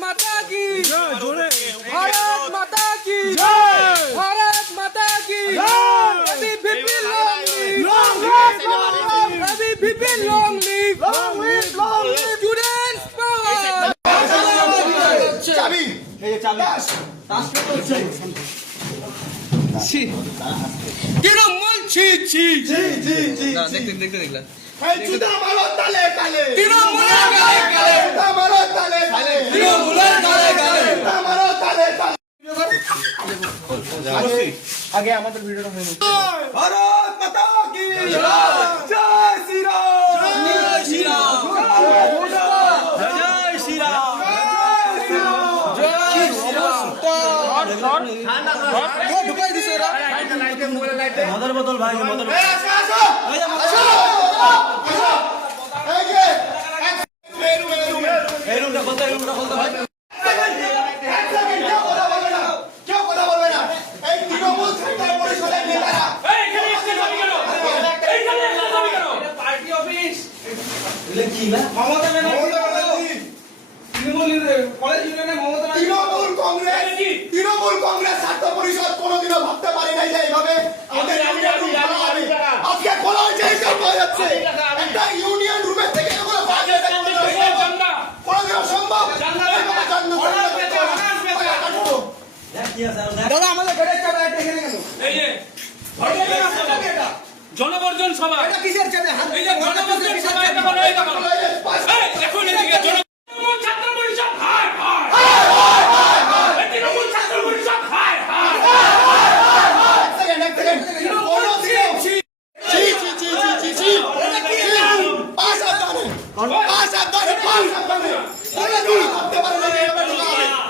माता की भारत माता की भारत माता की Ravi Bipin long live students power Trinamool ছি ছি না দেখতে দেখলাম তৃণমূলের গালে গালে তৃণমূলের গালে গালে আগে আমাদের ভিডিওটা হয়ে গেছে। ভারত মাতা কি জয় শ্রীরাম জয় শ্রীরাম জয় শ্রীরাম জয় শ্রীরাম ঢুকাই দিছে ওরা মদর বোতল ভাই মদর এই রুমটা বলতে ভাই তৃণমূল কংগ্রেস ছাত্র পরিষদ কোনোদিনও ভাবতে পারে নাই যে এইভাবে আজকে খোলা হয়েছে একটা ইউনিয়ন রুমের থেকে কোনোদিনও সম্ভব দাদা আমাদের জনগর্জন সভা এটা কিসের চাপে এই যে জনগর্জন সভা এটা বলো এটা বলো দেখুন এদিকে তৃণমূল ছাত্র পরিষদ হায় হায় হায় হায় হায় তৃণমূল ছাত্র পরিষদ হায় হায়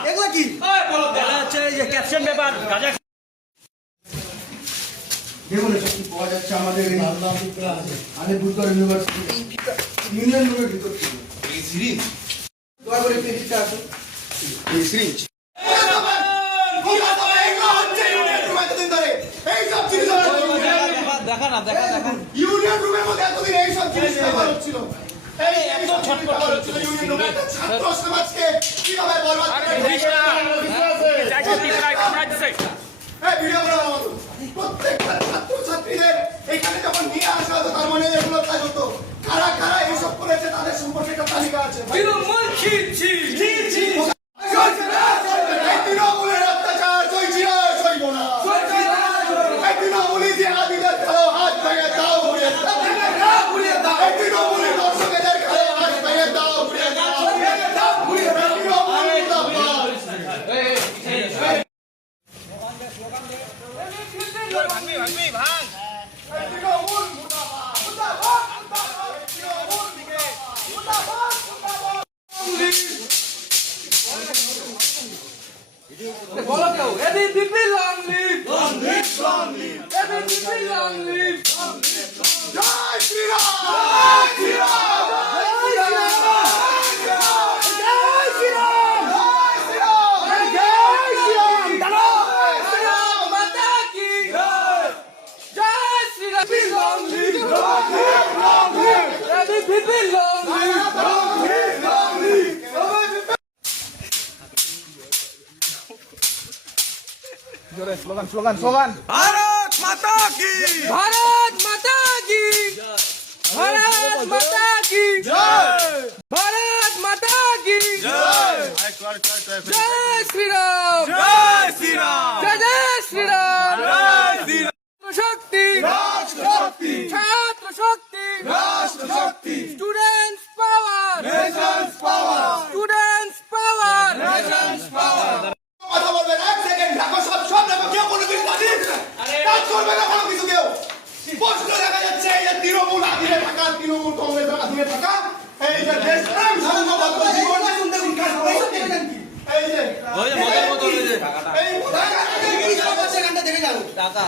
এগুলা কি ক্যাপশন ব্যাপার পাওয়া যাচ্ছে আমাদের আলিপুরদুয়ার ইউনিভার্সিটি ইউনিয়ন রুমের ভিতর থেকে এই সিরিজ দয়া করে পেজটা আছে এই সিরিজ দেখা না দেখা দেখা ইউনিয়ন রুমের মধ্যে এতদিন এই সব জিনিস ব্যবহার হচ্ছিল এই এত ছটপট হচ্ছিল ইউনিয়ন রুমে একটা ছাত্র সমাজকে কিভাবে বরবাদ করে এই ভিডিও বানানো প্রত্যেকটা ছাত্র ছাত্রীদের এখানে যখন নিয়ে আসা হতো তার মানে এগুলো কাজ হতো কারা কারা এইসব করেছে তাদের সম্পর্কে একটা তালিকা আছে তৃণমূল ছি ছি ছি ছি তৃণমূলের অত্যাচার সইছি না সইব না তৃণমূলী যে আদিদের খেলো হাত ভেঙে দাও ঘুরিয়ে দাও তৃণমূলী দর্শকেদের খেলো হাত ভেঙে দাও ঘুরিয়ে দাও বলো কেউ এদি বিপিন লং লিভ এদি বিপিন লং লিভ জয় শ্রীরাম জয় শ্রীরাম জয় শ্রীরাম মাতা কি জয় শ্রীরাম লং লিভ এদি Bipin long live slogan Bharat माता की भारत माता की भारत माता की भारत माता की जय श्री राम जय श्री राम जय श्री राम शक्ति राष्ट्र शक्ति छात्र शक्ति राष्ट्र शक्ति students power Nations power students power Nations power কথা বলবেন এক সেকেন্ড রাখো সব রাখো কেউ কোনো কিছু কাজ করবে না কোনো কিছু কেউ স্পষ্ট দেখা যাচ্ছে এই যে তৃণমূল আদিরে থাকা তৃণমূল কংগ্রেস আদিরে থাকা এই যে দেশপ্রেম সংঘবদ্ধ জীবন এই যে ওই যে মদের বোতল এই যে এই টাকা